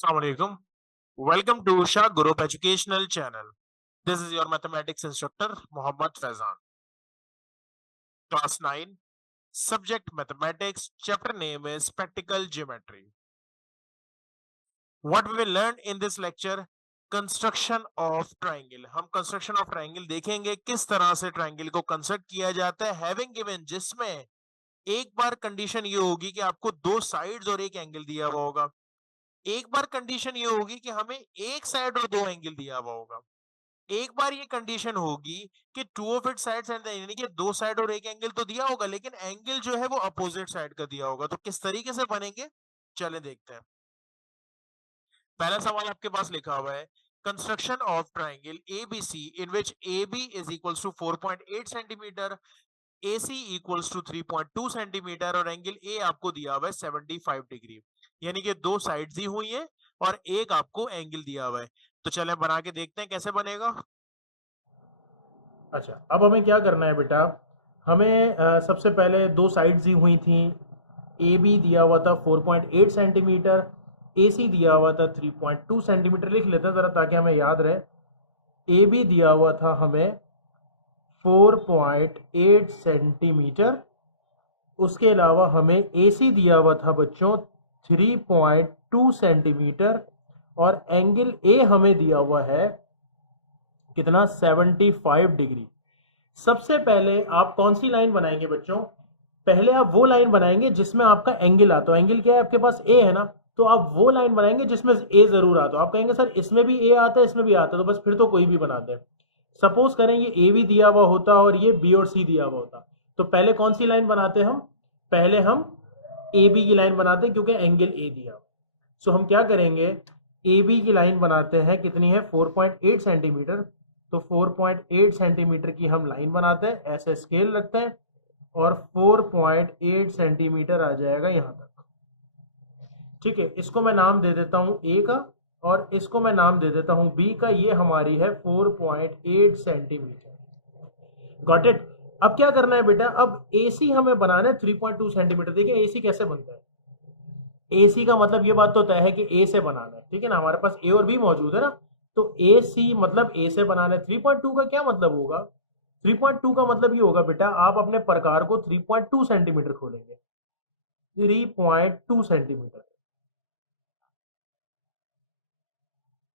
Assalamualaikum. Welcome to Shah Group Educational Channel. This is your mathematics instructor Muhammad Faizan. Class 9, subject mathematics, chapter name is practical geometry. What we will learn in this lecture, construction of triangle. हम construction of triangle देखेंगे किस तरह से triangle को construct किया जाता है having given, जिसमें एक बार कंडीशन ये होगी कि आपको दो साइड्स और एक एंगल दिया हुआ होगा. एक बार कंडीशन ये होगी कि हमें एक साइड और दो एंगल दिया हुआ होगा. एक बार ये कंडीशन होगी कि two of it sides and यानी कि दो साइड और एक एंगल तो दिया होगा, लेकिन एंगल जो है वो अपोजिट साइड का दिया होगा. तो किस तरीके से बनेंगे, चले देखते हैं. पहला सवाल आपके पास लिखा हुआ है, construction of triangle ABC in which AB is equals to 4.8 centimetre, AC equals to 3.2 centimetre और एंगल ए आपको दिया हुआ है 75 डिग्री. यानी कि दो साइड्स दी हुई हैं और एक आपको एंगल दिया हुआ है. तो चले बना के देखते हैं कैसे बनेगा. अच्छा, अब हमें क्या करना है बेटा? हमें सबसे पहले दो साइड्स दी हुई थी. ए बी दिया हुआ था 4.8 सेंटीमीटर, ए सी दिया हुआ था 3.2 सेंटीमीटर. लिख लेते हैं ज़रा ताकि हमें याद रहे. ए बी दिया हुआ था हमें 4.8 सेंटीमीटर. उसके अलावा हमें ए सी दिया हुआ था बच्चों 3.2 सेंटीमीटर और एंगल ए हमें दिया हुआ है कितना, 75 डिग्री. सबसे पहले आप कौन सी लाइन बनाएंगे बच्चों? पहले आप वो लाइन बनाएंगे जिसमें आपका एंगल आता हो. एंगल क्या है आपके पास? ए है ना. तो आप वो लाइन बनाएंगे जिसमें ए जरूर आता हो. आप कहेंगे सर इसमें भी ए आता है इसमें भी आता है, तो बस फिर तो कोई भी बनाते हैं. सपोज करें ये ए भी दिया हुआ होता और ये बी और सी दिया हुआ होता, तो पहले कौन सी लाइन बनाते हम? पहले हम ए बी की लाइन बनाते हैं क्योंकि एंगल ए दिया. सो हम क्या करेंगे, ए बी की लाइन बनाते हैं. कितनी है? 4.8 सेंटीमीटर. तो 4.8 सेंटीमीटर की हम लाइन बनाते हैं, ऐसे स्केल रखते हैं और 4.8 सेंटीमीटर आ जाएगा यहां तक. ठीक है, इसको मैं नाम दे देता हूं ए का और इसको मैं नाम दे देता हूं बी का. ये हमारी है 4.8 सेंटीमीटर. Got it. अब क्या करना है बेटा? अब एसी हमें बनाना है 3.2 सेंटीमीटर. देखिए एसी कैसे बनता है. एसी का मतलब ये बात तो तय है कि ए से बनाना है. ठीक है ना, हमारे पास ए और बी मौजूद है ना. तो ए सी मतलब ए से बनाना है. 3.2 का क्या मतलब होगा? 3.2 का मतलब ये होगा बेटा, आप अपने प्रकार को 3.2 सेंटीमीटर खोलेंगे. 3.2 सेंटीमीटर.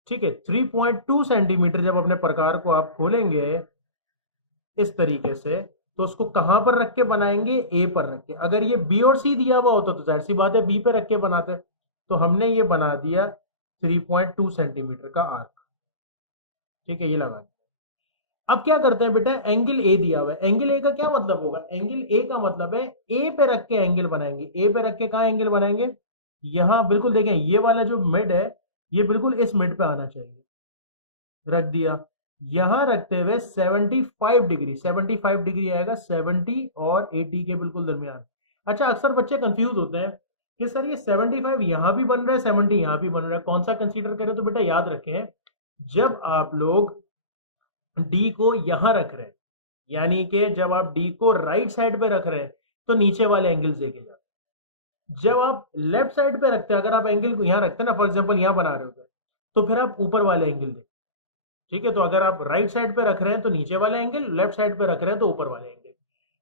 ठीक है, 3.2 सेंटीमीटर जब अपने प्रकार को आप खोलेंगे इस तरीके से, तो उसको कहां पर रख के बनाएंगे? ए पर रख के. अगर ये बी और सी दिया हुआ होता तो जाहिर सी बात है बी पे रख के बनाते. तो हमने ये बना दिया 3.2 सेंटीमीटर का आर्क. ठीक है, ये लगा दिया. अब क्या करते हैं बेटा? एंगल ए दिया हुआ है. एंगल ए का क्या मतलब होगा? एंगल ए का मतलब है ए पे रख के एंगल बनाएंगे. ए पे रख के कहा एंगल बनाएंगे? यहां बिल्कुल देखें, ये वाला जो मिड है ये बिल्कुल इस मिड पे आना चाहिए. रख दिया. यहां रखते हुए 75 डिग्री, 75 डिग्री आएगा 70 और 80 के बिल्कुल दरमियान. अच्छा, अक्सर बच्चे कंफ्यूज होते हैं कि सर ये 75 यहां भी बन रहा है 70 यहां भी बन रहा है, कौन सा कंसीडर करें? तो बेटा याद रखें, जब आप लोग डी को यहां रख रहे हैं, यानी कि जब आप डी को राइट साइड पे रख रहे हैं तो नीचे वाले एंगल्स देखे जाते हैं. जब आप लेफ्ट साइड पे रखते हैं, अगर आप एंगल को यहां रखते हैं ना, फॉर एग्जांपल यहां बना रहे होते हैं, तो फिर आप ऊपर वाले एंगल देखें. ठीक है, तो अगर आप राइट साइड पे रख रहे हैं तो नीचे वाला एंगल, लेफ्ट साइड पे रख रहे हैं तो ऊपर वाले एंगल.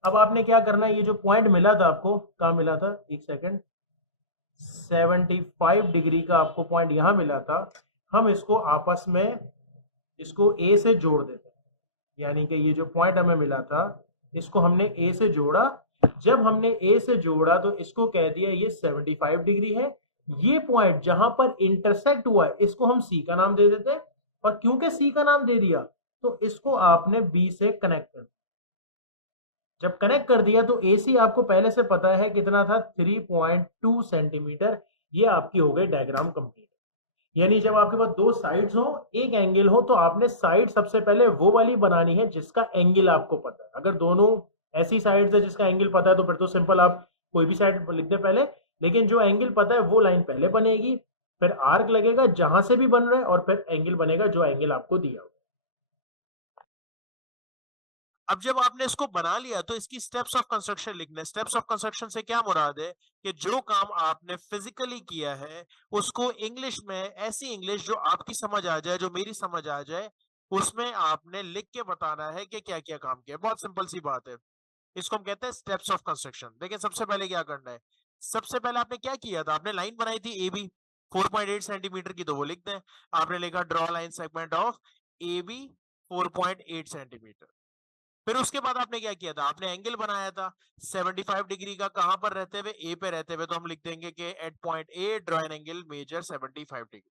अब आपने क्या करना है, ये जो पॉइंट मिला था आपको, कहां मिला था? एक सेकंड. 75 डिग्री का आपको पॉइंट यहां मिला था. हम इसको आपस में, इसको ए से जोड़ देते हैं. यानी कि ये जो पॉइंट हमें मिला था इसको हमने ए से जोड़ा. जब हमने ए से जोड़ा तो इसको कह दिया ये 75 डिग्री है. ये पॉइंट जहां पर इंटरसेक्ट हुआ है इसको हम सी का नाम दे देते हैं. और क्योंकि सी का नाम दे दिया तो इसको आपने बी से कनेक्ट कर. जब कनेक्ट कर दिया तो एसी आपको पहले से पता है कितना था, 3.2 सेंटीमीटर. ये आपकी हो गई डायग्राम कंप्लीट. यानी जब आपके पास दो साइड्स हो, एक एंगल हो, तो आपने साइड सबसे पहले वो वाली बनानी है जिसका एंगल आपको पता है. अगर दोनों ऐसी साइड्स है जिसका एंगल पता है तो फिर तो सिंपल, आप कोई भी साइड लिख दे पहले. लेकिन जो एंगल पता है वो लाइन पहले बनेगी, फिर आर्क लगेगा जहां से भी बन रहा है और फिर एंगल बनेगा जो एंगल आपको दिया हो. अब जब आपने इसको बना लिया तो इसकी स्टेप्स ऑफ कंस्ट्रक्शन लिखना। स्टेप्स ऑफ कंस्ट्रक्शन से क्या मुराद है कि जो काम आपने फिजिकली किया है उसको इंग्लिश में, ऐसी इंग्लिश जो आपकी समझ आ जाए, जो मेरी समझ आ जाए, उसमें आपने लिख के बताना है कि क्या क्या काम किया। बहुत सिंपल सी बात है। इसको हम कहते हैं स्टेप्स ऑफ कंस्ट्रक्शन। देखिए सबसे पहले क्या करना है। सबसे पहले आपने क्या किया था, आपने लाइन बनाई थी ए बी 4.8 सेंटीमीटर की, तो वो लिखते हैं। आपने लिखा draw line segment of A B 4.8 centimetre. फिर उसके बाद आपने क्या किया था, आपने एंगल बनाया था 75 डिग्री का। कहां पर रहते हुए, ए पे रहते हुए, तो हम लिख देंगे कि at point A draw an angle measure 75 degree.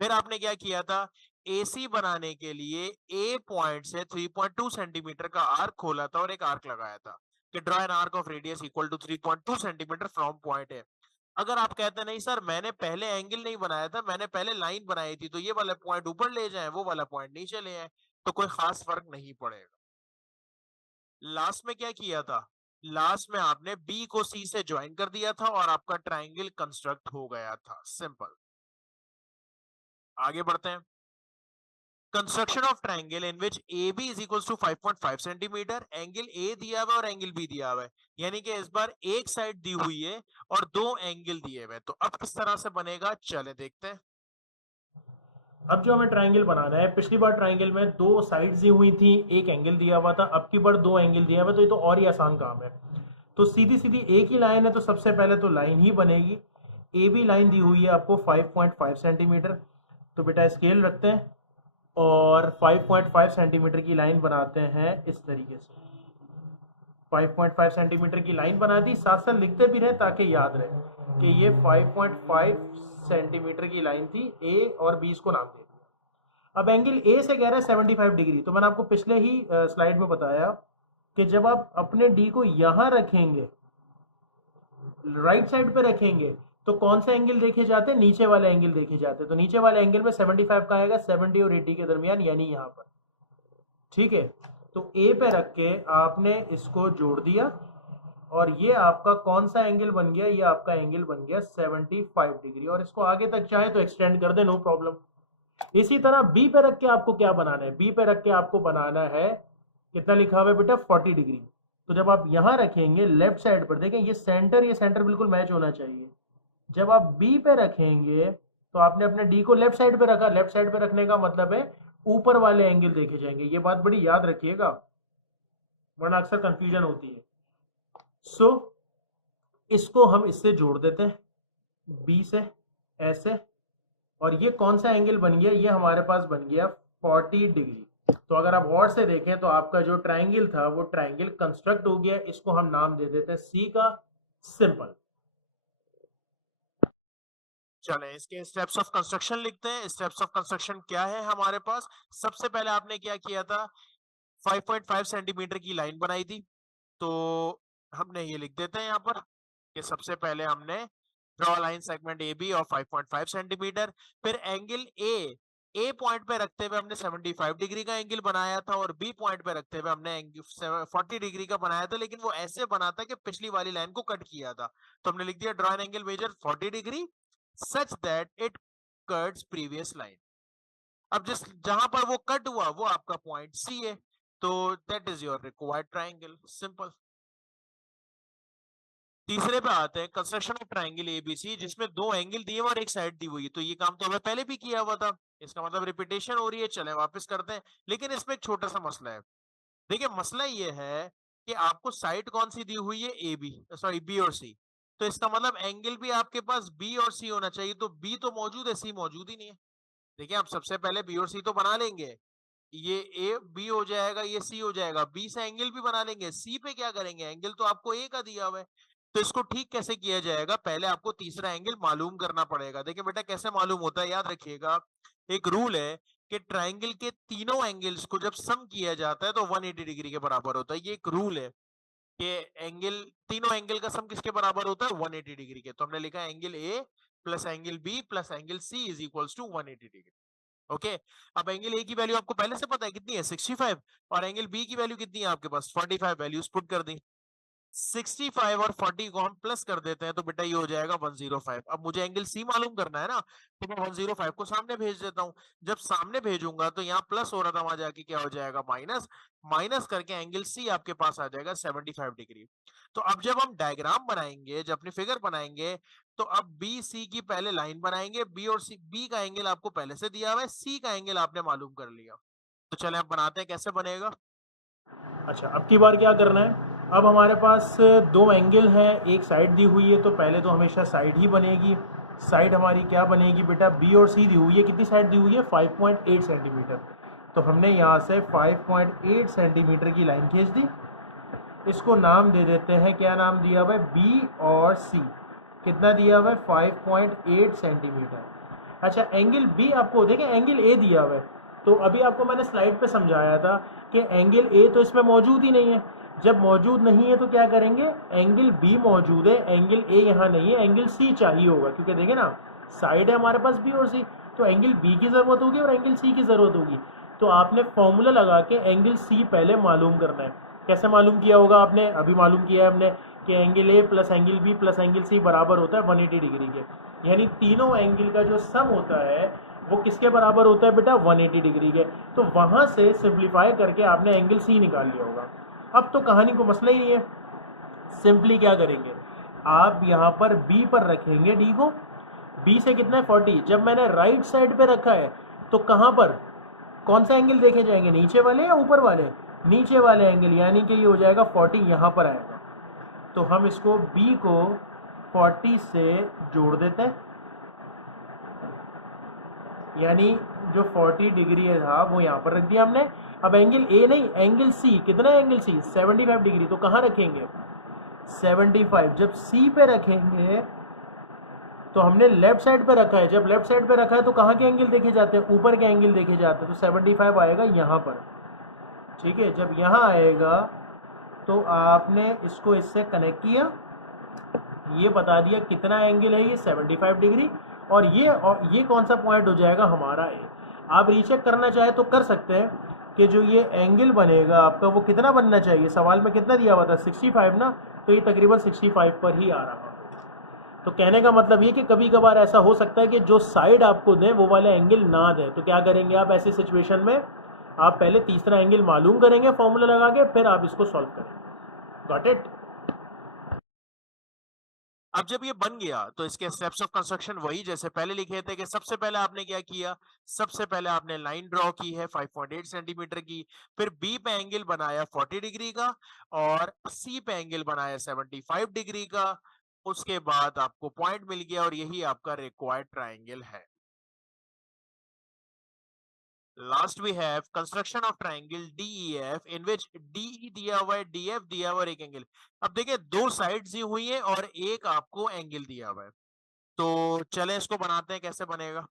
फिर आपने क्या किया था, एसी बनाने के लिए ए पॉइंट से 3.2 सेंटीमीटर का आर्क खोला था और एक आर्क लगाया था कि draw an arc of radius equal to 3.2 centimetre from point A. अगर आप कहते नहीं सर मैंने पहले एंगल नहीं बनाया था, मैंने पहले लाइन बनाई थी, तो ये वाला पॉइंट ऊपर ले जाए, वो वाला पॉइंट नीचे ले आए, तो कोई खास फर्क नहीं पड़ेगा। लास्ट में क्या किया था, लास्ट में आपने बी को सी से ज्वाइन कर दिया था और आपका ट्राइंगल कंस्ट्रक्ट हो गया था। सिंपल। आगे बढ़ते हैं। Construction of triangle in which A B is equal to 5.5 centimetre. Angle A दिया हुआ है और एंगल बी दिया हुआ है, यानी कि इस बार एक साइड दी हुई है और दो एंगल दिए हुए हैं। तो अब किस तरह से बनेगा, चले देखते हैं। अब जो हमें ट्राइंगल बनाना है, पिछली बार ट्राइंगल में दो साइड्स दी हुई थी, एक एंगल दिया हुआ था, अब की बार दो एंगल दिया हुआ, तो ये तो और ही आसान काम है। तो सीधी सीधी एक ही लाइन है, तो सबसे पहले तो लाइन ही बनेगी। ए बी लाइन दी हुई है आपको 5.5 सेंटीमीटर। तो बेटा स्केल रखते हैं और 5.5 सेंटीमीटर की लाइन बनाते हैं इस तरीके से। 5.5 सेंटीमीटर की लाइन बना दी, साथ साथ लिखते भी रहे ताकि याद रहे कि ये 5.5 सेंटीमीटर की लाइन थी। ए और बी इसको नाम दे दिया। अब एंगल ए से कह रहा है 75 डिग्री। तो मैंने आपको पिछले ही स्लाइड में बताया कि जब आप अपने डी को यहां रखेंगे, राइट साइड पे रखेंगे, तो कौन से एंगल देखे जाते हैं, नीचे वाले एंगल देखे जाते हैं। तो नीचे वाले एंगल में 75 का आएगा, 70 और 80 के दरमियान, यानी यहां पर। ठीक है, तो ए पे रख के आपने इसको जोड़ दिया और ये आपका कौन सा एंगल बन गया, ये आपका एंगल बन गया 75 डिग्री। और इसको आगे तक चाहे तो एक्सटेंड कर दे, नो प्रॉब्लम। इसी तरह बी पे रख के आपको क्या बनाना है, बी पे रख के आपको बनाना है, कितना लिखा हुआ है बेटा, 40 डिग्री। तो जब आप यहां रखेंगे लेफ्ट साइड पर, देखें ये सेंटर बिल्कुल मैच होना चाहिए। जब आप बी पे रखेंगे तो आपने अपने डी को लेफ्ट साइड पे रखा। लेफ्ट साइड पे रखने का मतलब है ऊपर वाले एंगल देखे जाएंगे। ये बात बड़ी याद रखिएगा, वरना अक्सर कंफ्यूजन होती है। सो इसको हम इससे जोड़ देते हैं, बी से ऐसे। और ये कौन सा एंगल बन गया, ये हमारे पास बन गया 40 डिग्री। तो अगर आप और से देखें तो आपका जो ट्राइंगल था वो ट्राइंगल कंस्ट्रक्ट हो गया। इसको हम नाम दे देते हैं सी का। सिंपल। चले इसके स्टेप्स ऑफ कंस्ट्रक्शन लिखते हैं। स्टेप्स ऑफ कंस्ट्रक्शन क्या है हमारे पास। सबसे पहले आपने क्या किया था, 5.5 सेंटीमीटर की लाइन बनाई थी। तो हमने ये लिख देते हैं यहाँ पर कि सबसे पहले हमने draw line segment A B और 5.5 सेंटीमीटर। फिर एंगल ए पॉइंट पे रखते हुए हमने 75 डिग्री का एंगल बनाया था और बी पॉइंट पे रखते हुए हमने 40 डिग्री का बनाया था, लेकिन वो ऐसे बना था कि पिछली वाली लाइन को कट किया था। तो हमने लिख दिया draw an angle major 40 degree such that it cuts previous line. अब जिस जहां पर वो कट हुआ वो आपका पॉइंट सी है, तो that is your required triangle. Simple. तीसरे पे आते हैं, कंस्ट्रक्शन ऑफ ट्राइंगल एबीसी जिसमें दो एंगल दिए और एक साइड दी हुई है। तो ये काम तो हमें पहले भी किया हुआ था, इसका मतलब रिपीटेशन हो रही है। चले वापस करते हैं, लेकिन इसमें एक छोटा सा मसला है। देखिए मसला ये है कि आपको साइड कौन सी दी हुई है, ए बी, सॉरी बी और सी। तो इसका मतलब एंगल भी आपके पास बी और सी होना चाहिए। तो बी तो मौजूद है, सी मौजूद ही नहीं है। देखिए आप सबसे पहले बी और सी तो बना लेंगे, ये ए बी हो जाएगा, ये सी हो जाएगा। बी से एंगल भी बना लेंगे, सी पे क्या करेंगे, एंगल तो आपको ए का दिया हुआ है। तो इसको ठीक कैसे किया जाएगा, पहले आपको तीसरा एंगल मालूम करना पड़ेगा। देखिए बेटा कैसे मालूम होता है, याद रखिएगा। एक रूल है कि ट्राइंगल के तीनों एंगल्स को जब सम किया जाता है तो 180 डिग्री के बराबर होता है। ये एक रूल है कि एंगल, तीनों एंगल का सम किसके बराबर होता है, 180 डिग्री के। तो हमने लिखा angle A plus angle B plus angle C is equals to 180 degree. Okay. अब एंगल ए की वैल्यू आपको पहले से पता है कितनी है, 65, और एंगल बी की वैल्यू कितनी है आपके पास, 45। वैल्यूज पुट कर दी। 65 और 40 को हम प्लस कर देते हैं तो बेटा ये हो जाएगा 105। अब मुझे एंगल सी मालूम करना है ना, तो मैं 105 को सामने भेज देता हूँ। जब सामने भेजूंगा तो यहाँ प्लस हो रहा था, वहां जाके क्या हो जाएगा माइनस, माइनस करके एंगल सी आपके पास आ जाएगा 75 डिग्री। तो अब जब हम डायग्राम बनाएंगे, जब अपनी फिगर बनाएंगे, तो अब बी सी की पहले लाइन बनाएंगे। बी और सी, बी का एंगल आपको पहले से दिया हुआ है, सी का एंगल आपने मालूम कर लिया। तो चले अब बनाते हैं, कैसे बनेगा। अच्छा, अब की बार क्या करना है, अब हमारे पास दो एंगल हैं, एक साइड दी हुई है, तो पहले तो हमेशा साइड ही बनेगी। साइड हमारी क्या बनेगी बेटा, बी और सी दी हुई है, कितनी साइड दी हुई है 5.8 सेंटीमीटर। तो हमने यहाँ से 5.8 सेंटीमीटर की लाइन खींच दी। इसको नाम दे देते हैं, क्या नाम दिया हुआ है, बी और सी। कितना दिया हुआ है 5.8 सेंटीमीटर। अच्छा, एंगल बी आपको देखें, एंगल ए दिया हुआ है। तो अभी आपको मैंने स्लाइड पे समझाया था कि एंगल ए तो इसमें मौजूद ही नहीं है। जब मौजूद नहीं है तो क्या करेंगे, एंगल बी मौजूद है, एंगल ए यहाँ नहीं है, एंगल सी चाहिए होगा, क्योंकि देखें ना साइड है हमारे पास बी और सी, तो एंगल बी की ज़रूरत होगी और एंगल सी की ज़रूरत होगी। तो आपने फॉर्मूला लगा के एंगल सी पहले मालूम करना है। कैसे मालूम किया होगा आपने, अभी मालूम किया है हमने कि angle A plus angle B plus angle C बराबर होता है 180 डिग्री के। यानी तीनों एंगल का जो सम होता है वो किसके बराबर होता है बेटा, 180 डिग्री के। तो वहां से सिंप्लीफाई करके आपने एंगल सी निकाल लिया होगा। अब तो कहानी को मसला ही नहीं है, सिंपली क्या करेंगे, आप यहाँ पर बी पर रखेंगे डी को। बी से कितना है 40। जब मैंने राइट साइड पे रखा है तो कहाँ पर कौन सा एंगल देखे जाएंगे, नीचे वाले या ऊपर वाले, नीचे वाले एंगल, यानी कि ये हो जाएगा 40, यहाँ पर आएगा। तो हम इसको बी को 40 से जोड़ देते हैं, यानी जो 40 डिग्री था वो यहाँ पर रख दिया हमने। अब एंगल ए नहीं, एंगल सी, कितना है एंगल सी 75 डिग्री, तो कहाँ रखेंगे 75। जब सी पे रखेंगे तो हमने लेफ्ट साइड पे रखा है, जब लेफ्ट साइड पे रखा है तो कहाँ के एंगल देखे जाते हैं, ऊपर के एंगल देखे जाते हैं। तो 75 आएगा यहाँ पर, ठीक है। जब यहाँ आएगा तो आपने इसको इससे कनेक्ट किया, ये बता दिया कितना एंगल है, ये 75 डिग्री। और ये कौन सा पॉइंट हो जाएगा हमारा ए। आप रीचेक करना चाहे तो कर सकते हैं कि जो ये एंगल बनेगा आपका वो कितना बनना चाहिए, सवाल में कितना दिया हुआ था 65 ना, तो ये तकरीबन 65 पर ही आ रहा। तो कहने का मतलब ये कि कभी कभार ऐसा हो सकता है कि जो साइड आपको दें वो वाला एंगल ना दें, तो क्या करेंगे आप ऐसी सिचुएशन में, आप पहले तीसरा एंगल मालूम करेंगे फॉर्मूला लगा के, फिर आप इसको सॉल्व करेंगे। Got it. अब जब ये बन गया तो इसके स्टेप्स ऑफ कंस्ट्रक्शन वही जैसे पहले लिखे थे कि सबसे पहले आपने क्या किया, सबसे पहले आपने लाइन ड्रॉ की है 5.8 सेंटीमीटर की, फिर बी पे एंगल बनाया 40 डिग्री का और सी पे एंगल बनाया 75 डिग्री का। उसके बाद आपको पॉइंट मिल गया और यही आपका रिक्वायर्ड ट्राइंगल है। Last we have construction of triangle DEF in which DE दिया हुआ है, DF दिया हुआ है, एक एंगल। अब देखिए दो साइड्स दी हुई है और एक आपको एंगल दिया हुआ है, तो चले इसको बनाते हैं, कैसे बनेगा।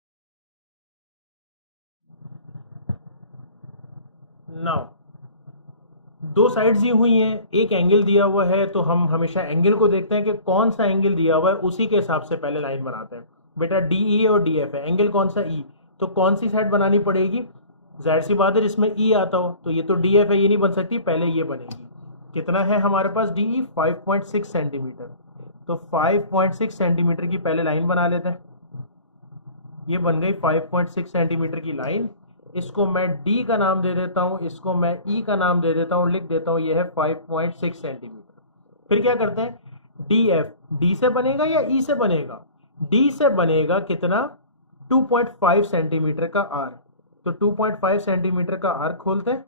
नाउ दो साइड्स दी हुई हैं, एक एंगल दिया हुआ है, तो हम हमेशा एंगल को देखते हैं कि कौन सा एंगल दिया हुआ है, उसी के हिसाब से पहले लाइन बनाते हैं। बेटा DE और DF है, एंगल कौन सा E, तो कौन सी साइड बनानी पड़ेगी, जाहिर सी बात है जिसमें E आता हो, तो ये तो DF है, ये नहीं बन सकती, पहले ये बनेगी। कितना है हमारे पास DE 5.6 सेंटीमीटर, तो 5.6 सेंटीमीटर की पहले लाइन बना लेते हैं। ये बन गई 5.6 सेंटीमीटर की लाइन। इसको मैं D का नाम दे देता हूँ, इसको मैं E का नाम दे देता हूँ, लिख देता हूँ ये है 5.6 सेंटीमीटर। फिर क्या करते हैं, DF, D से बनेगा या E से बनेगा, D से बनेगा कितना 2.5 सेंटीमीटर का आर्क। तो 2.5 सेंटीमीटर का आर्क खोलते हैं,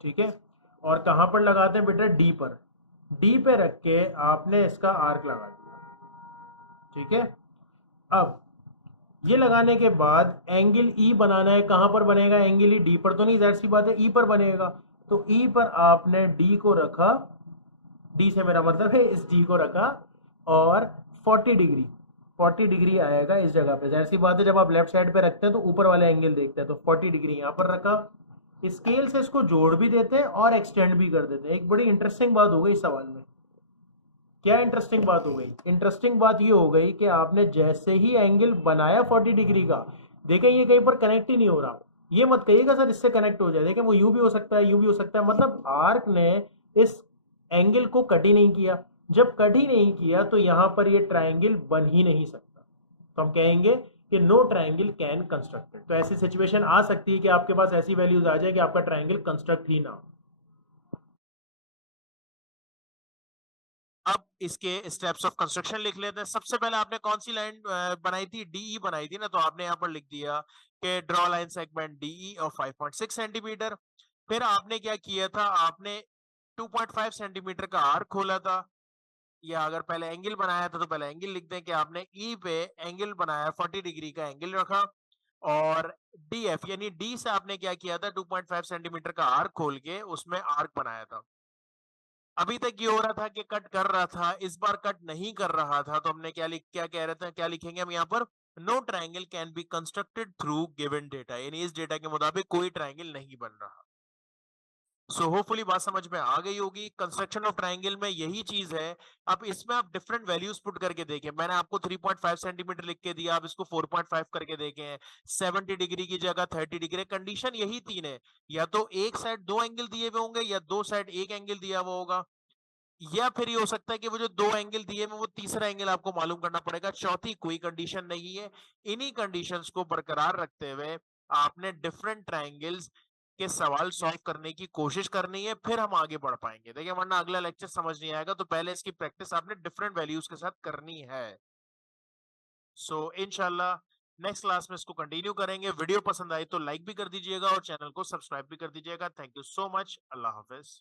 ठीक है, और कहां पर लगाते हैं बेटा D पर। D पे रख के आपने इसका आर्क लगा दिया, ठीक है। अब ये लगाने के बाद एंगल E बनाना है, कहां पर बनेगा एंगल E, D पर तो नहीं, जाहिर सी बात है E पर बनेगा। तो E पर आपने D को रखा, D से मेरा मतलब है इस D को रखा, और 40 डिग्री आएगा इस जगह पे। जाहिर सी बात है जब आप लेफ्ट साइड पे रखते हैं तो ऊपर वाला एंगल देखते हैं, तो 40 डिग्री यहाँ पर रखा। स्केल से इसको जोड़ भी देते हैं और एक्सटेंड भी कर देते हैं। एक बड़ी इंटरेस्टिंग बात हो गई इस सवाल में। क्या इंटरेस्टिंग बात हो गई, इंटरेस्टिंग बात ये हो गई कि आपने जैसे ही एंगल बनाया 40 डिग्री का, देखें ये कहीं पर कनेक्ट ही नहीं हो रहा। ये मत कहिएगा सर इससे कनेक्ट हो जाए, देखें वो यूं भी हो सकता है, यूं भी हो सकता है, मतलब आर्क ने इस एंगल को कट ही नहीं किया। जब कट ही नहीं किया तो यहां पर ये ट्राइंगल बन ही नहीं सकता, तो हम कहेंगे कि नो ट्राइंगल कैन कंस्ट्रक्टेड। तो ऐसी सिचुएशन आ सकती है कि आपके पास ऐसी वैल्यूज आ जाए कि आपका ट्राइंगल कंस्ट्रक्ट ही ना हो। अब इसके स्टेप्स ऑफ कंस्ट्रक्शन लिख लेते हैं। सबसे पहले आपने कौन सी लाइन बनाई थी, डीई बनाई थी ना, तो आपने यहाँ पर लिख दिया कि draw line segment DE of 5.6 centimetre. फिर आपने क्या किया था, आपने 2.5 सेंटीमीटर का आर्क खोला था, या अगर पहले एंगल बनाया था तो पहले एंगल लिख दें कि आपने ई पे एंगल बनाया, 40 डिग्री का एंगल रखा, और डी एफ यानी डी से आपने क्या किया था, 2.5 सेंटीमीटर का आर्क खोल के उसमें आर्क बनाया था। अभी तक ये हो रहा था कि कट कर रहा था, इस बार कट नहीं कर रहा था, तो हमने क्या कह रहे थे, क्या लिखेंगे हम यहाँ पर, no triangle can be constructed through given data, यानी इस डेटा के मुताबिक कोई ट्राइंगल नहीं बन रहा। सो होपफुली बात समझ में आ गई होगी। कंस्ट्रक्शन ऑफ ट्राइंगल में यही चीज है। अब इसमें आप डिफरेंट वैल्यूज पुट करके देखें, मैंने आपको 3.5 सेंटीमीटर लिख के दिया, आप इसको 4.5 करके देखें, 70 डिग्री की जगह 30 डिग्री। कंडीशन यही तीन है, या तो एक साइड दो एंगल दिए हुए होंगे, या दो साइड एक एंगल दिया हुआ होगा, या फिर ये हो सकता है कि वो जो दो एंगल दिए हैं वो तीसरा एंगल आपको मालूम करना पड़ेगा। चौथी कोई कंडीशन नहीं है। इन्हीं कंडीशंस को बरकरार रखते हुए आपने डिफरेंट ट्रायंगल्स के सवाल सॉल्व करने की कोशिश करनी है, फिर हम आगे बढ़ पाएंगे। देखिए, वरना अगला लेक्चर समझ नहीं आएगा, तो पहले इसकी प्रैक्टिस आपने डिफरेंट वैल्यूज के साथ करनी है। सो इंशाल्लाह नेक्स्ट क्लास में इसको कंटिन्यू करेंगे। वीडियो पसंद आई तो लाइक भी कर दीजिएगा और चैनल को सब्सक्राइब भी कर दीजिएगा। Thank you so much. Allah Hafiz.